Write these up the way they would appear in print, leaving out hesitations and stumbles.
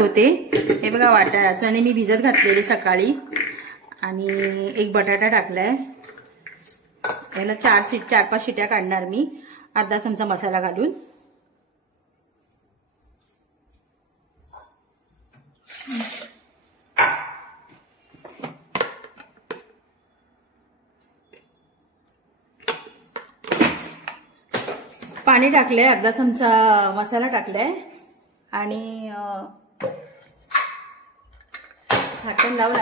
होते हे बघा. चणे मी भिजत घातलेले सकाळी आणि एक बटाटा टाकलाय. याला 4-5 शिट्या काढणार मी अर्धा चमचा मसाला घालून. पाणी टाकलंय, अर्धा चमचा मसाला टाकलाय आणि झाकण लावून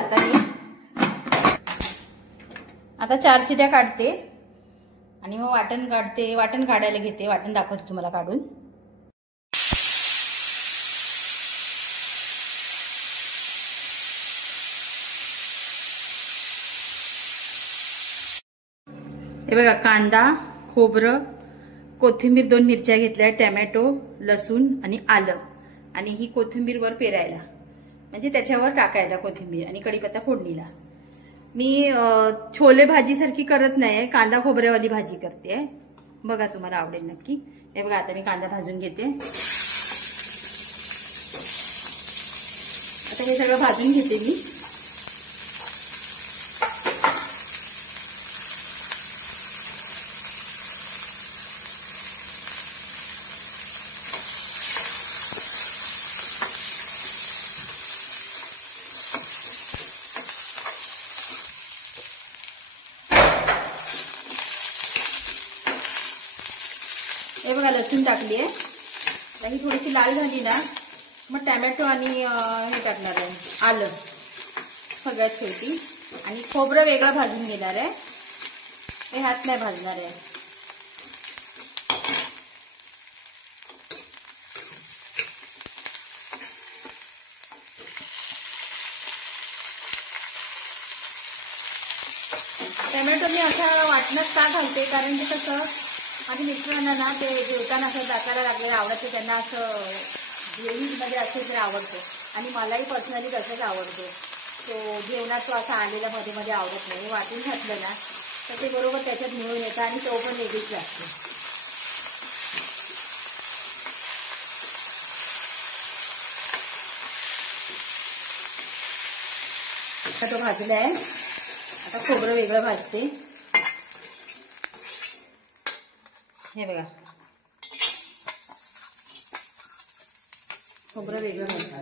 आता 4 शिट्या काढते आणि मग वाटण काढायला घेते. वाटण दाखवते तुम्हाला काढून. हे बघा, कांदा, खोबरं, कोथिंबीर, 2 मिरच्या घेतल्या, टोमॅटो, लसूण आणि आलं आणि ही कोथिंबीर वर पेरायला म्हणजे त्याच्यावर टाकायला कोथिंबीर आणि कढीपत्ता फोडणीला. मी छोले भाजी सारखी करत नाही, कांदा खोबऱ्यावाली भाजी करते. बघा, तुम्हाला आवडेल नक्की. हे बघा, आता मी कांदा भाजून घेते. आता हे सगळं भाजून घेते मी. हे बघा, लसूण टाकली आहे. ही थोडीशी लाल झाली ना मग टोमॅटो आणि हे टाकणार आहे, आलं सगळ्यात शेवटी. आणि खोबरं वेगळं भाजून घेणार आहे, हे हात नाही भाजणार आहे. टोमॅटो मी असा वाटणात का घालते कारण की कसं माझ्या मिस्टरांना ना ते जेवताना असं दाताला लागलेलं आवडतं. त्यांना असं ग्रेव्हीमध्ये असेल तर आवडतं आणि मलाही पर्सनली तसंच आवडतो. तो जेवणात तो असा आलेला मध्ये मध्ये आवडत नाही. वाटून घातलं ना तर ते बरोबर त्याच्यात मिळून येतं आणि तो पण वेगळीच लागते. आता तो भाजला आहे. आता खोबरं वेगळं भाजते. हे बघा, खोबरं वेगळं भाजते.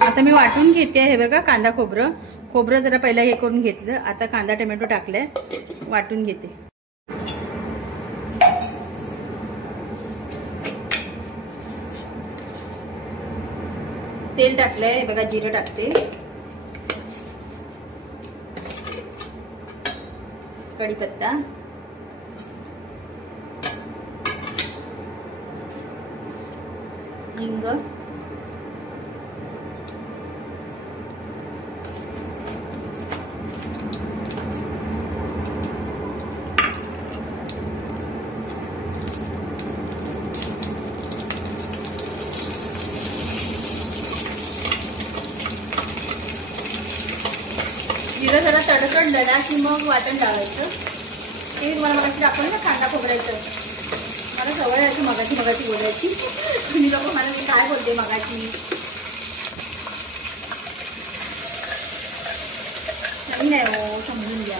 आता मी वाटून घेते. हे बघा, कांदा खोबरं जरा पहिला हे करून घेतलं. आता कांदा टोमॅटो टाकलाय, वाटून घेते. तेल टाकलंय. हे बघा, जिरं टाकते, कढीपत्ता, हिंग, जिरं जरा तडकडलं ना की मग वाटण टाकायचं. ते मला मगाशी दाखवलं ना कांदा खोबऱ्याचं. मला सवय आहे मगाची बोलायची. तुम्ही लोक मला काय बोलते मगाची. काही नाही हो, समजून घ्या.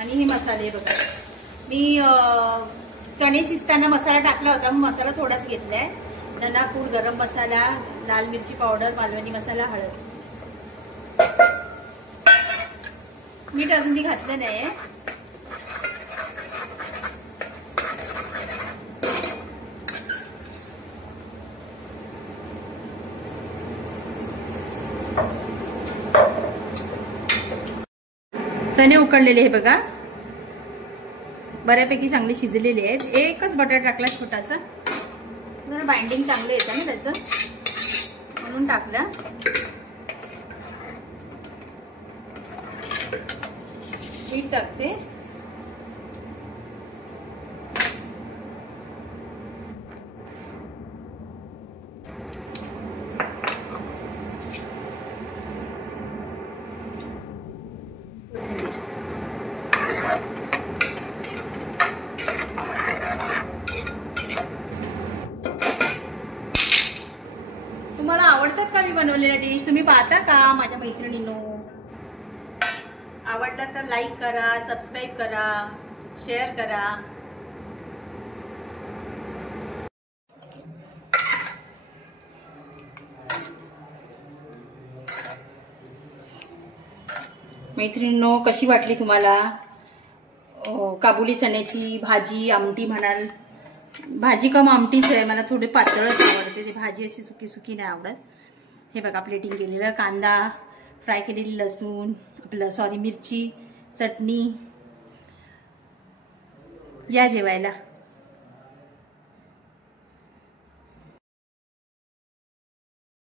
आणि हे मसाले बघा, मी चणे शिजताना मसाला टाकला होता, मग मसाला थोडाच घेतलाय. धनापूर, गरम मसाला, लाल मिरची पावडर, मालवणी मसाला, हळद. मीठ अजून मी घातलं नाही. चणे उकडलेले हे बघा, बऱ्यापैकी चांगले शिजलेले आहेत. एकच बटाटा टाकला छोटासा, जरा बाइंडिंग चांगलं येतं ना त्याचं, म्हणून टाकला. मीठ टाकते. आवडतात का मी बनवलेल्या डिश? तुम्ही पाहता का माझ्या मैत्रिणींनो? आवडलं तर लाईक करा, सबस्क्राईब करा, शेअर करा. मैत्रिणींनो, कशी वाटली तुम्हाला काबुली चण्याची भाजी? आमटी म्हणाल, भाजी कम आमटीच आहे. मला थोडी पातळच आवडते, ती भाजी अशी सुकी सुकी नाही आवडत. हे बघा प्लेटिंग केलेलं कांदा, फ्राय केलेली लसूण, मिरची, चटणी. या जेवायला.